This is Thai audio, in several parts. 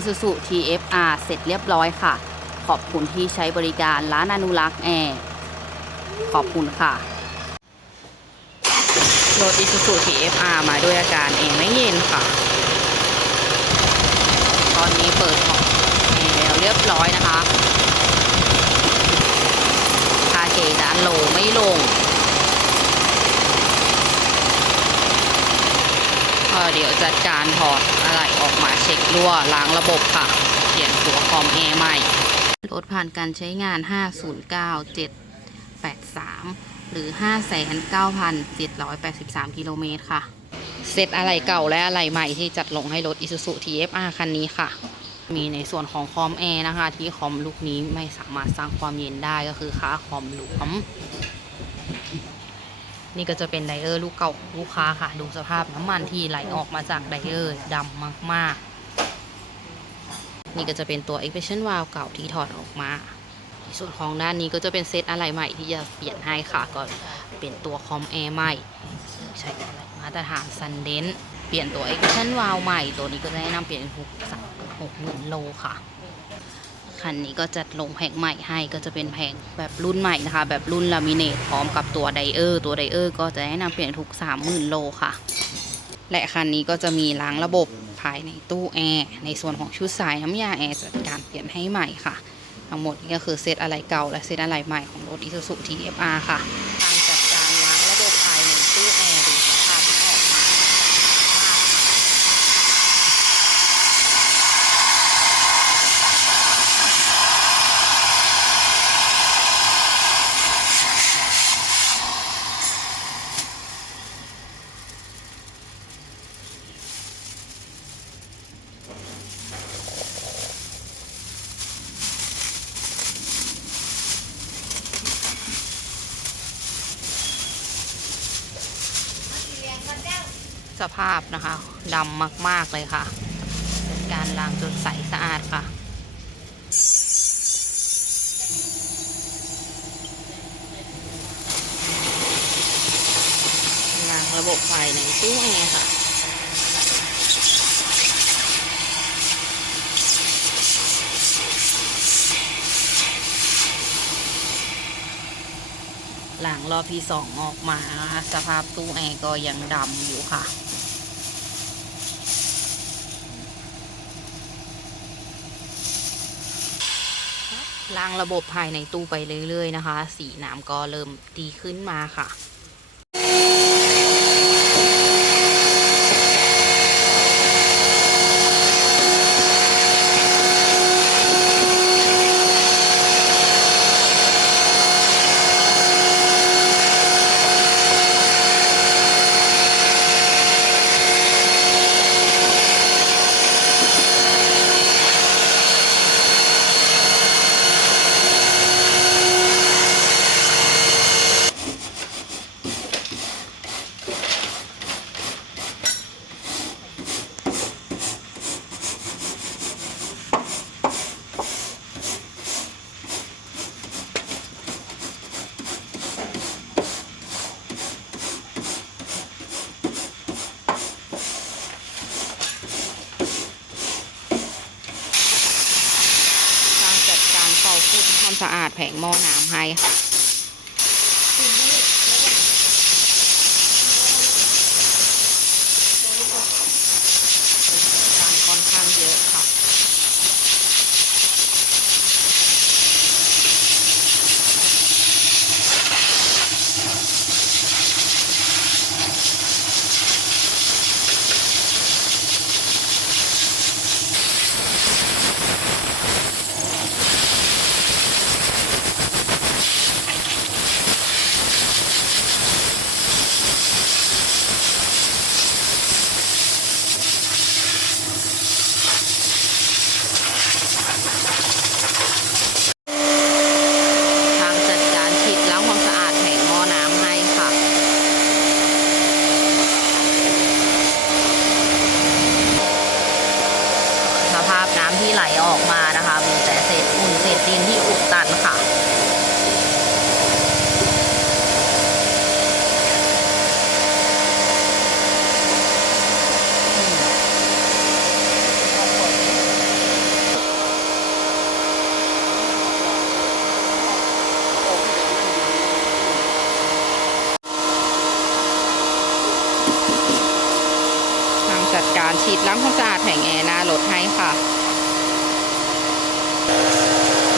Isuzu TFR เสร็จเรียบร้อยค่ะ ขอบคุณที่ใช้บริการร้านอนุรักษ์แอร์ขอบคุณค่ะรถ Isuzu TFR มาด้วยอาการแอร์ไม่เย็นค่ะ ตอนนี้เปิดของแอร์แล้วเรียบร้อยนะคะคาเกด้านโลไม่ลงเดี๋ยวจัดการถอด อะไรออกมาเช็ครั่วล้างระบบค่ะ เปลี่ยนตัวคอมแอร์ใหม่ รถผ่านการใช้งาน 509783 หรือ599,783 กิโลเมตรค่ะ เซตอะไรเก่าและอะไรใหม่ที่จัดลงให้รถ Isuzu TFR คันนี้ค่ะ มีในส่วนของคอมแอร์นะคะ ที่คอมลูกนี้ไม่สามารถสร้างความเย็นได้ก็คือค่าคอมหลวม นี่ก็จะเป็นไดเออร์ลูกเก่าของลูกค้าค่ะ ดูสภาพน้ำมันที่ไหลออกมาจากไดเออร์ดำมากๆ นี่ก็จะเป็นตัว expression valve เก่าที่ถอดออกมาส่วนของด้านนี้ก็จะเป็นเซตอะไรใหม่ที่จะเปลี่ยนให้ค่ะก็เป็นตัวคอมแอร์ใหม่ ใช้อะไรมาตรฐานซันเดนเปลี่ยนตัว expression valve ใหม่ ตัวนี้ก็จะแนะนำเปลี่ยนหกสักหกหมื่นโลค่ะ คันนี้ก็จัดลงแผงใหม่ให้ก็จะเป็นแผงแบบรุ่นใหม่นะคะ แบบรุ่นลามิเนตพร้อมกับตัวไดเออร์ตัวไดเออร์ก็จะแนะนำเปลี่ยนทุก 30,000 โลค่ะ และคันนี้ก็จะมีล้างระบบภายในตู้แอร์ในส่วนของชุดสายน้ำยาแอร์จัดการเปลี่ยนให้ใหม่ค่ะ ทั้งหมดนี้ก็คือเซตอะไรเก่าและเซตอะไรใหม่ของรถ Isuzu TFR ค่ะการจัดการล้างระบบภายในตู้แอร์ดูสภาพที่ออกมา สภาพนะคะ ดำมาก ๆ เลยค่ะการล้างจนใสสะอาดค่ะ ล้างระบบไฟในตู้แอร์ค่ะหลังรอบที่สองออกมา สภาพตู้แอร์ก็ยังดำอยู่ค่ะ ล้างระบบภายในตู้ไปเรื่อยๆนะคะ สีน้ำก็เริ่มดีขึ้นมาค่ะ งแอร์หน้ารถให้ค่ะ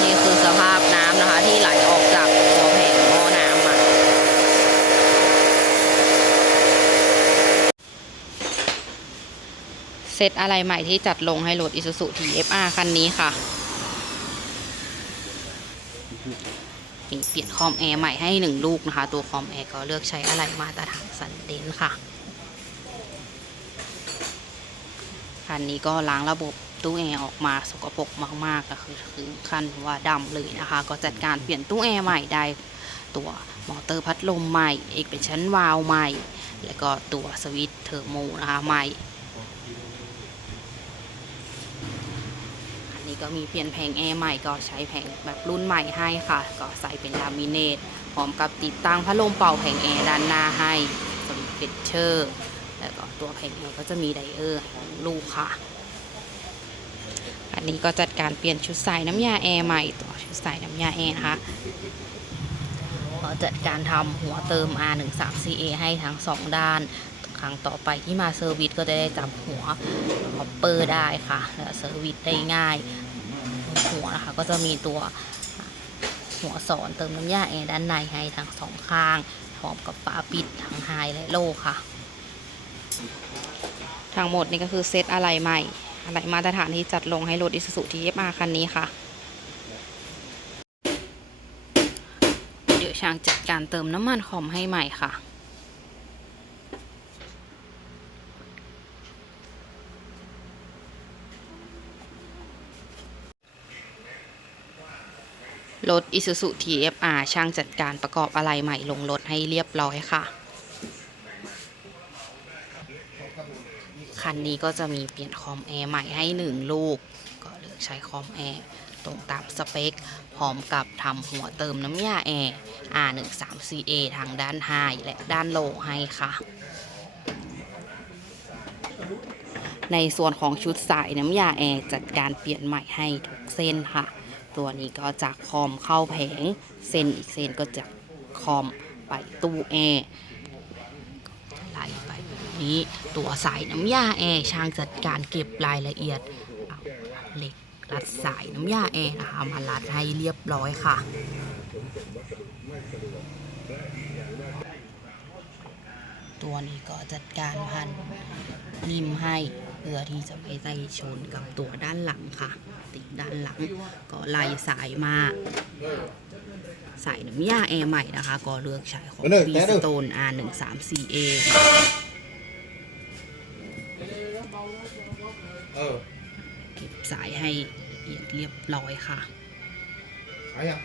นี่คือสภาพน้ำนะคะที่ไหลออกจากตัวแผงหม้อน้ำมาเซตอะไรใหม่ที่จัดลงให้รถ Isuzu TFR คันนี้ค่ะมีเปลี่ยนคอมแอร์ใหม่ให้หนึ่งลูกนะคะ ตัวคอมแอร์ก็เลือกใช้อะไรมาตรฐานสันเดนค่ะ คันนี้ก็ล้างระบบตู้แอร์ออกมาสกปรกมากๆก็คือถึงขั้นว่าดำเลยนะคะ ก็จัดการเปลี่ยนตู้แอร์ใหม่ได้ตัวมอเตอร์พัดลมใหม่เอกเป็นชั้นวาล์วใหม่ แล้วก็ตัวสวิตช์เทอร์โมนะคะใหม่อันนี้ก็มีเปลี่ยนแผงแอร์ใหม่ก็ใช้แผงแบบรุ่นใหม่ให้ค่ะ ก็ใส่เป็นลามิเนตพร้อมกับติดตั้งพัดลมเป่าแผงแอร์ด้านหน้าให้สวิตช์เพชเชอร์ ตัวแผงแอร์ก็จะมีไดเออร์ให้ลูกค่ะ อันนี้ก็จัดการเปลี่ยนชุดใส่น้ำยาแอร์ใหม่ตัวชุดใส่น้ำยาแอร์นะคะก็จัดการทำหัวเติม R13CA ให้ทั้งสองด้าน ครั้งต่อไปที่มาเซอร์วิสก็จะได้จับหัวคอปเปอร์ได้ค่ะ แล้วเซอร์วิสได้ง่ายหัวนะคะก็จะมีตัวหัวสอนเติมน้ำยาแอร์ด้านในให้ทั้งสองข้างพร้อมกับฝาปิดทั้งไฮและโลค่ะ ทั้งหมดนี่ก็คือเซตอะไรใหม่อะไรมาตรฐานที่จัดลงให้รถ Isuzu TFR คันนี้ค่ะ เดี๋ยวช่างจัดการเติมน้ำมันคอมให้ใหม่ค่ะรถ Isuzu TFR ช่างจัดการประกอบอะไรใหม่ลงรถให้เรียบร้อยค่ะ คันนี้ก็จะมีเปลี่ยนคอมแอร์ใหม่ให้หนึ่งลูก ก็เลือกใช้คอมแอร์ตรงตามสเปค พร้อมกับทำหัวเติมน้ำยาแอร์ R13CA ทางด้านไฮและด้านโลให้ค่ะ ในส่วนของชุดสายน้ำยาแอร์จัดการเปลี่ยนใหม่ให้ทุกเส้นค่ะ ตัวนี้ก็จากคอมเข้าแผง เส้นอีกเส้นก็จากคอมไปตู้แอร์ นี้ ตัวสายน้ำยาแอร์ช่างจัดการเก็บรายละเอียดเหล็กรัดสายน้ำยาแอร์นะคะมารัดให้เรียบร้อยค่ะตัวนี้ก็จัดการพันนิ่มให้เพื่อที่จะไม่ใจชนกับตัวด้านหลังค่ะ ติดด้านหลังก็ไล่สายมาใส่น้ำยาแอร์ใหม่นะคะ ก็เลือกใช้ของปีสโตน R134A ออเก็บสายให้ละเอียดเรียบร้อยค่ะ หายยัง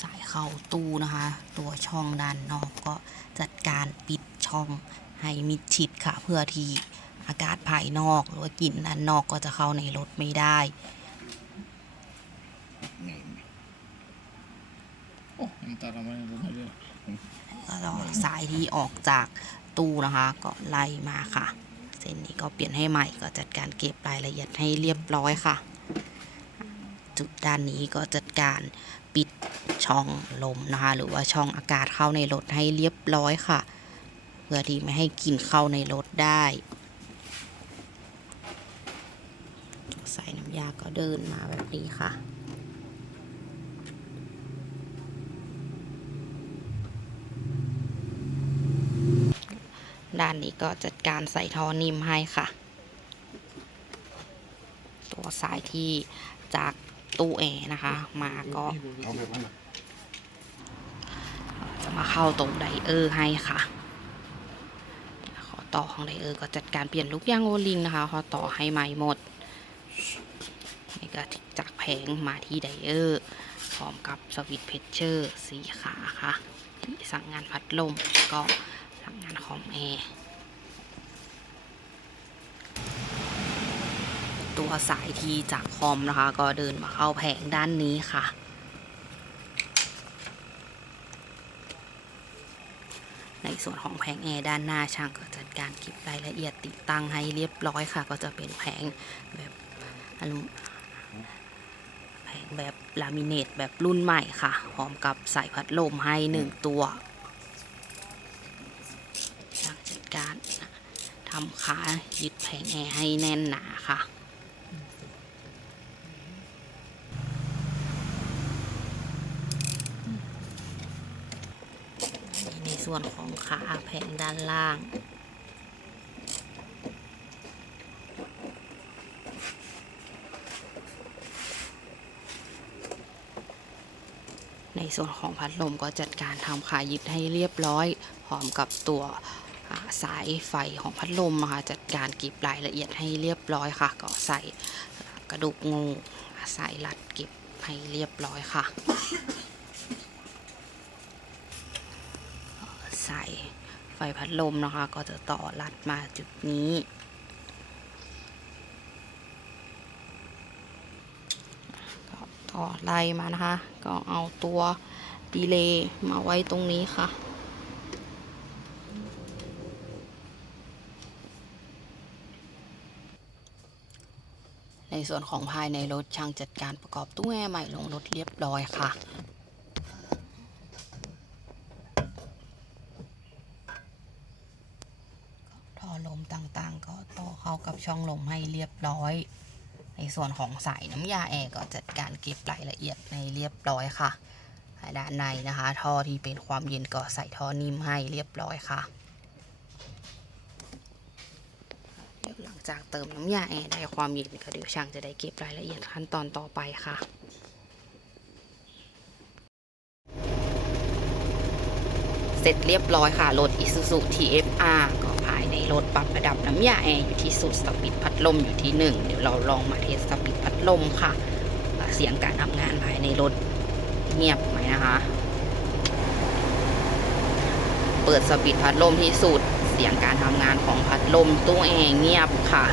สายเข้าตู้นะคะ ตัวช่องด้านนอกก็จัดการปิดช่องให้มิดชิดค่ะ เพื่อที่อากาศภายนอกหรือว่ากลิ่นด้านนอกก็จะเข้าในรถไม่ได้โอ้ยังตัดออกมาเลยไม่ได้ ก็ต้องสายที่ออกจาก ตู้นะคะ ก็ไล่มาค่ะ เส้นนี้ก็เปลี่ยนให้ใหม่ก็จัดการเก็บรายละเอียดให้เรียบร้อยค่ะ จุดด้านนี้ก็จัดการปิดช่องลมนะคะ หรือว่าช่องอากาศเข้าในรถให้เรียบร้อยค่ะ เพื่อที่ไม่ให้กลิ่นเข้าในรถได้ใส่น้ำยาก็เดินมาแบบนี้ค่ะ ด้านนี้ก็จัดการใส่ท่อนิ่มให้ค่ะ ตัวสายที่จากตู้แอร์นะคะ มาก็จะมาเข้าตรงไดเออร์ให้ค่ะ ขอต่อของไดเออร์ก็จัดการเปลี่ยนลูกยางโอลิงนะคะขอต่อให้ใหม่หมดนี่ก็จากแผงมาที่ไดเออร์พร้อมกับสวิตช์เพชเชอร์สีขาค่ะที่สั่งงานพัดลมก็ สั่งงานคอมแอร์ตัวสายทีจากคอมนะคะ ก็เดินมาเข้าแผงด้านนี้ค่ะ ในส่วนของแผงแอร์ด้านหน้าช่างก็จัดการเก็บรายละเอียดติดตั้งให้เรียบร้อยค่ะ ก็จะเป็นแผงแบบอลูแผงแบบลามิเนตแบบรุ่นใหม่ค่ะ พร้อมกับสายพัดลมให้หนึ่งตัวช่างจัดำขายึดแผงแอร์ให้แน่นหนาค่ะในส่วนของขาแผงด้านล่างในส่วนของพัดลมก็จัดการทำขายึดให้เรียบร้อย พร้อมกับตัว สายไฟของพัดลมนะคะจัดการเก็บรายละเอียดให้เรียบร้อยค่ะ ก็ใส่กระดูกงูสายรัดเก็บให้เรียบร้อยค่ะ ใส่ไฟพัดลมนะคะ ก็จะต่อรัดมาจุดนี้ต่อไล่มานะคะ ก็เอาตัวดีเลย์มาไว้ตรงนี้ค่ะ ส่วนของภายในรถช่างจัดการประกอบตู้แอร์ใหม่ลงรถเรียบร้อยค่ะท่อลมต่างๆ ก็ต่อเข้ากับช่องลมให้เรียบร้อย ในส่วนของสายน้ำยาแอร์ก็จัดการเก็บรายละเอียดในเรียบร้อยค่ะด้านในนะคะ ท่อที่เป็นความเย็นก็ใส่ท่อนิ่มให้เรียบร้อยค่ะ เดี๋ยวหลัง จากเติมน้ำยาแอร์ได้ความเย็นก็เดี๋ยวช่างจะได้เก็บรายละเอียดขั้นตอนต่อไปค่ะเสร็จเรียบร้อยค่ะ รถ Isuzu TFR ก็ภายในรถปรับระดับน้ำยาแอร์อยู่ที่สุดสปีดพัดลมอยู่ที่ 1 เดี๋ยวเราลองมาเทสสปีดพัดลมค่ะ เสียงการทำงานภายในรถเงียบไหมนะคะ เปิดสปีดพัดลมที่สุด สียงการทำงานของพัดลมตู้แอร์เงียบค่ะ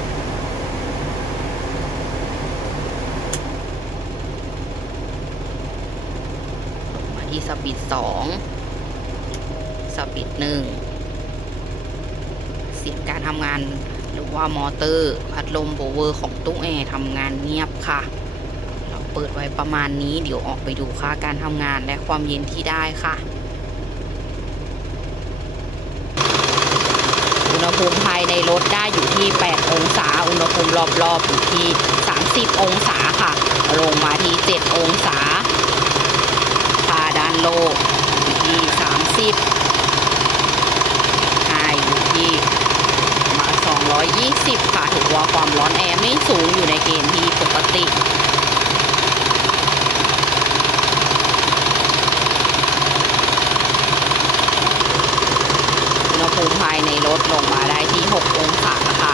มาที่สปีด2สปีดหนึ่งเสียงการทำงานหรือว่ามอเตอร์ พัดลมโบเวอร์ของตู้แอร์ทำงานเงียบค่ะ เราเปิดไว้ประมาณนี้เดี๋ยวออกไปดูค่าการทำงานและความเย็นที่ได้ค่ะ ณหภูมิภายในรถได้อยู่ที่ 8 องศา อุณหภูมิรอบๆอยู่ที่ 30 องศาค่ะ ลงมาที่ 7 องศาค่าด้านโลกอยู่ที่ 30ไฮอยู่ที่ประมาณ220 ค่ะ ถือว่าความร้อนแอร์ไม่สูงอยู่ในเกณฑ์ที่ปกติ อุณหภูมิภาย ในรถลงมาได้ที่ 6 องศาค่ะ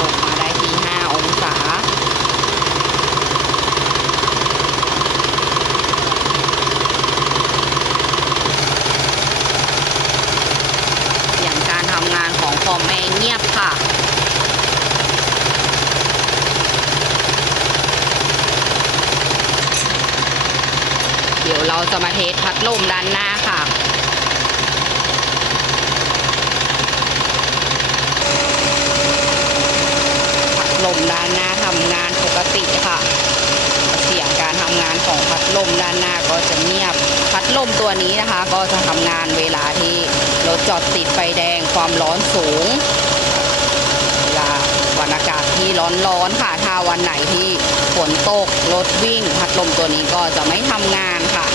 ลงมาได้ที่ 5 องศา เสียงการทำงานของคอมแอร์เงียบค่ะ เดี๋ยวเราจะมาเทสพัด ลมด้านหน้าค่ะพัดลมด้านหน้าทำงานปกติค่ะ เสียงการทำงานของพัดลมด้านหน้าก็จะเงียบ พัดลมตัวนี้นะคะ ก็จะทำงานเวลาที่รถจอดติดไฟแดงความร้อนสูงเวลาวันอากาศที่ร้อนๆค่ะ ถ้าวันไหนที่ฝนตกรถวิ่ง พัดลมตัวนี้ก็จะไม่ทำงานค่ะ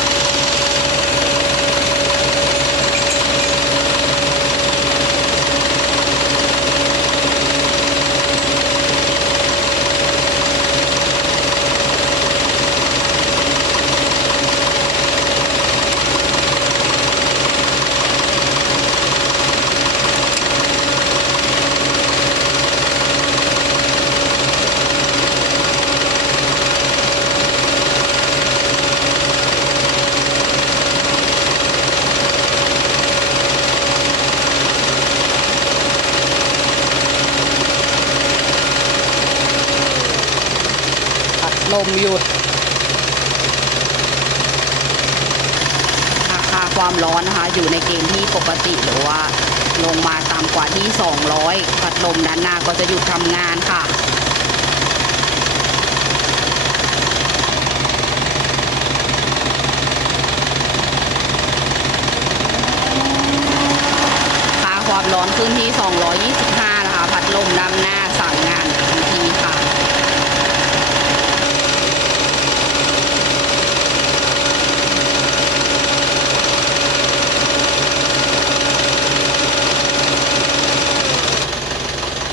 พัดลมหยุดค่าความร้อนนะคะ อยู่ในเกณฑ์ที่ ปกติหรือว่าลงมาต่ำกว่าที่ 200 พัดลมด้านหน้าก็จะหยุดทำงานค่ะ ค่าความร้อนขึ้นที่ 225 นะคะ พัดลมด้านหน้าสั่งงานทันทีค่ะ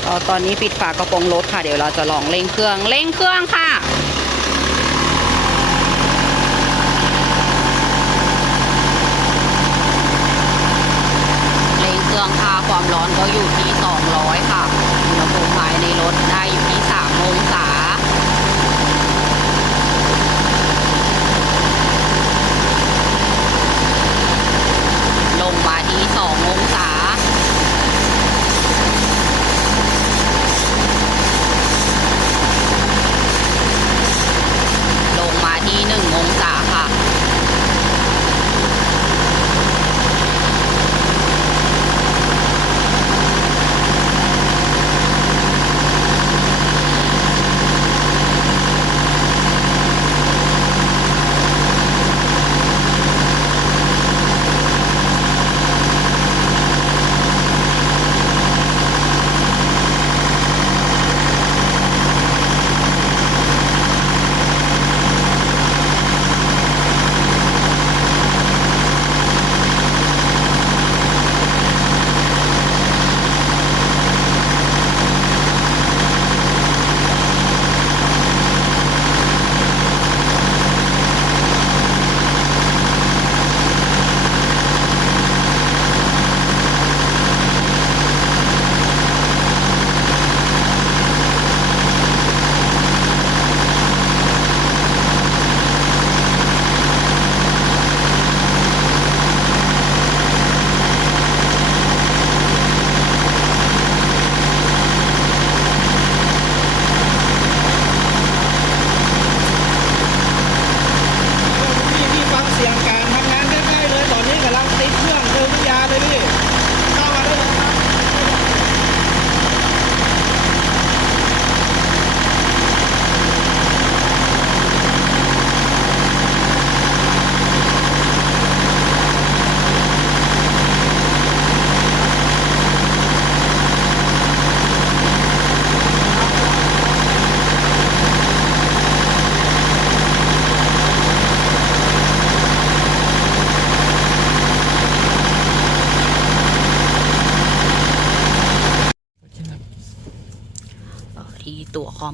ก็ ตอนนี้ปิดฝากระโปรงรถค่ะ เดี๋ยวเราจะลองเร่งเครื่องเร่งเครื่องค่ะเร่งเครื่องค่าความร้อนก็อยู่ที่ 200 ค่ะอุณหภูมิภายในรถได้อยู่ที่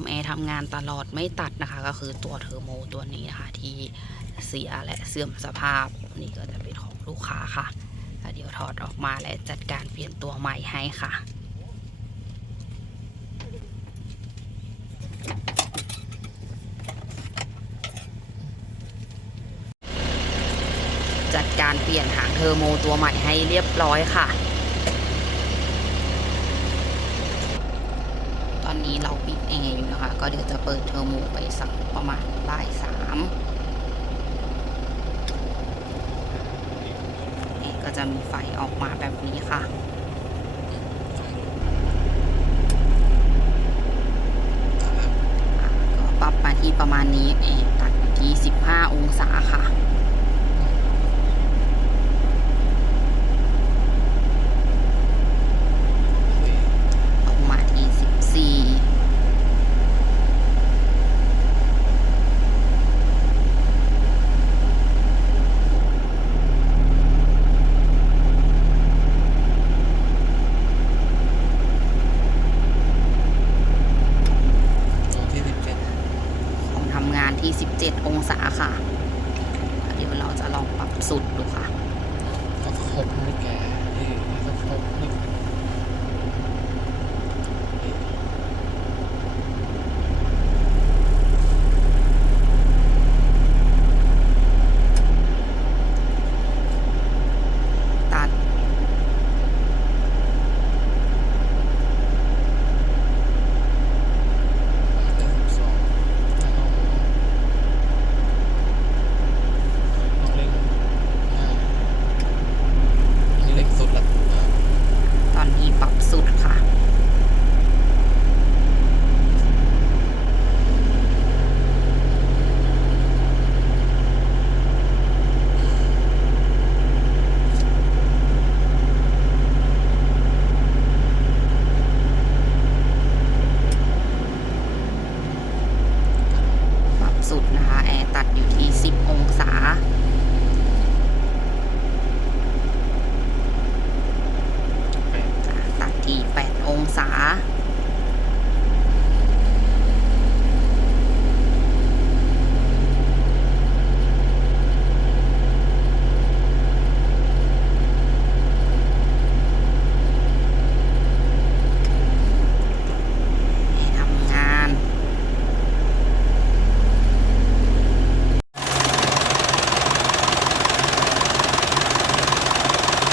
มแอร์ทำงานตลอดไม่ตัดนะคะ ก็คือตัวเทอร์โมตัวนี้นะคะที่เสียและเสื่อมสภาพนี่ก็จะเป็นของลูกค้าค่ะแล้วเดี๋ยวถอดออกมาและจัดการเปลี่ยนตัวใหม่ให้ค่ะจัดการเปลี่ยนหางเทอร์โมตัวใหม่ให้เรียบร้อยค่ะ ตอนนี้เราปิด แอร์อยู่นะคะ ก็เดี๋ยวจะเปิดเทอร์โมไปสักประมาณบ่ายสามนี่ก็จะมีไฟออกมาแบบนี้ค่ะก็ปรับมาที่ประมาณนี้แอร์ตัดที่ 15 องศาค่ะ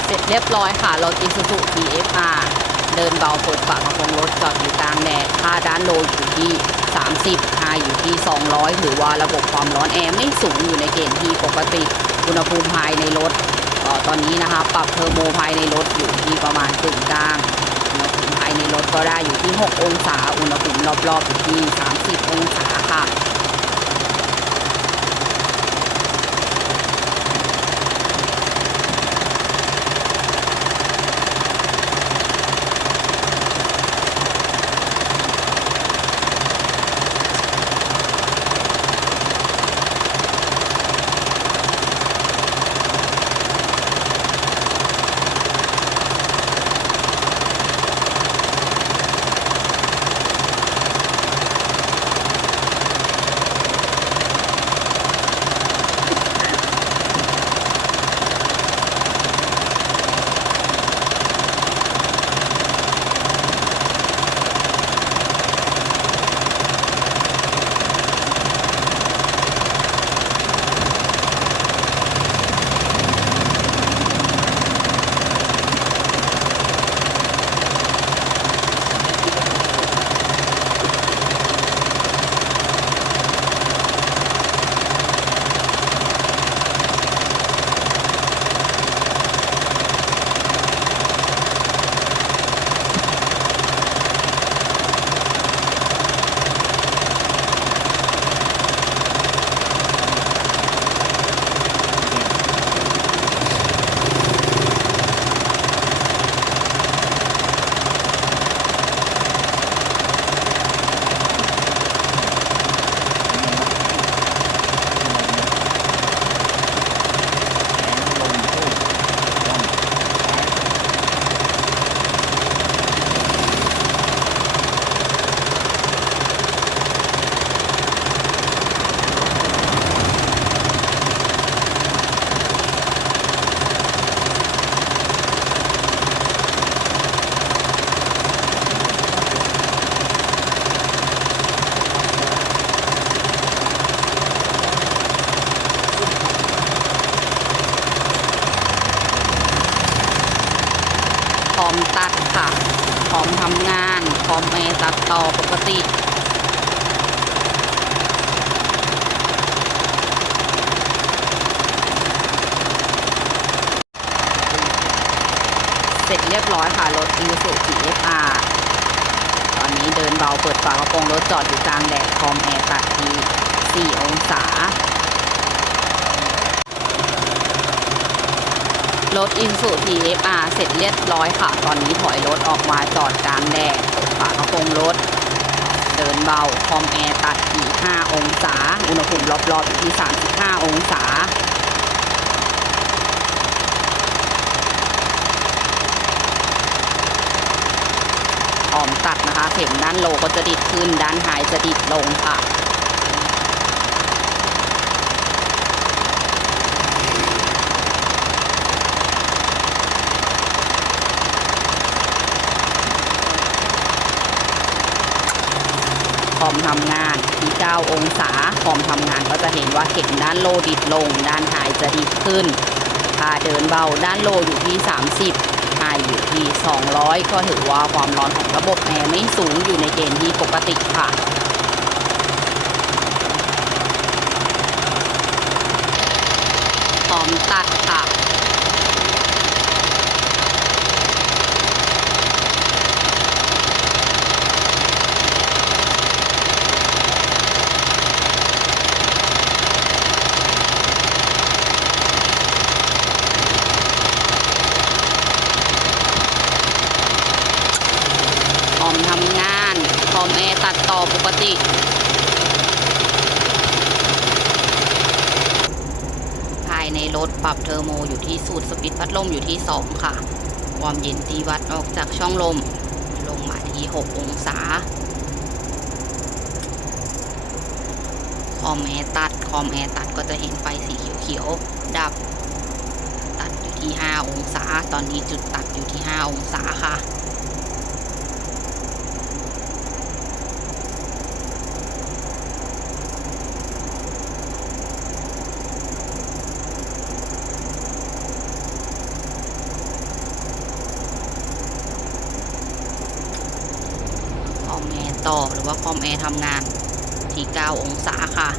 เสร็จเรียบร้อยค่ะ รถ Isuzu TFR เดินเบาเปิดฝากระโปรงรถจอดอยู่กลางแดดค่าด้านโลอยู่ที่ 30ค่าอยู่ที่ 200 หรือว่าระบบความร้อนแอร์ไม่สูงอยู่ในเกณฑ์ที่ปกติ อุณหภูมิภายในรถออตอนนี้นะคะปรับเทอร์โมภายในรถอยู่ที่ประมาณกึ่งกลางอุณหภูมิภายในรถก็ได้อยู่ที่ 6 องศา อุณหภูมิรอบๆอยู่ที่ 30 องศาค่ะ อมตัดค่ะพร้อมทำงานพร้อมไปตัดต่อปกติเสร็จเรียบร้อยค่ะ รถ Isuzu TFR ตอนนี้เดินเบาเปิดฝากระโปรงรถจอดอยู่กลางแดดพร้อมแอร์ตัดที่4องศา รถ Isuzu TFR เสร็จเรียบร้อยค่ะ ตอนนี้ถอยรถออกมาจอดกลางแดดปิดฝากระโปรงรถ เดินเบา คอมแอร์ตัดที่5องศา อุณหภูมิรอบๆอยู่ที่ 35 องศาพร้อมตัดนะคะ เข็มด้านโลก็จะดิดขึ้น ด้านหายจะดิดลงค่ะ อมทำงาน ที่ 9 องศาพร้อมทำงานก็จะเห็นว่าเข็มด้านโลดิดลง ด้านหายจะดิดขึ้นถ้าเดินเบาด้านโลอยู่ที่ 30หายอยู่ที่ 200 ก็ถือว่าความร้อนของระบบแอร์ไม่สูงอยู่ในเกณฑ์ที่ปกติค่ะพร้อมตัดค่ะ ทำงานพร้อมแอร์ตัดต่อปกติ ภายในรถปรับเทอร์โมอยู่ที่สูตรสปีดพัดลมอยู่ที่ 2 ค่ะความเย็นตีวัดออกจากช่องลม ลงมาที่ 6 องศา คอมแอร์ตัด คอมแอร์ตัดก็จะเห็นไฟสีเขียวๆ ดับ ตัดอยู่ที่ 5 องศา ตอนนี้จุดตัดอยู่ที่ 5 องศาค่ะ คอมแอร์ต่อหรือว่าคอมแอร์ทำงานที่9องศาค่ะ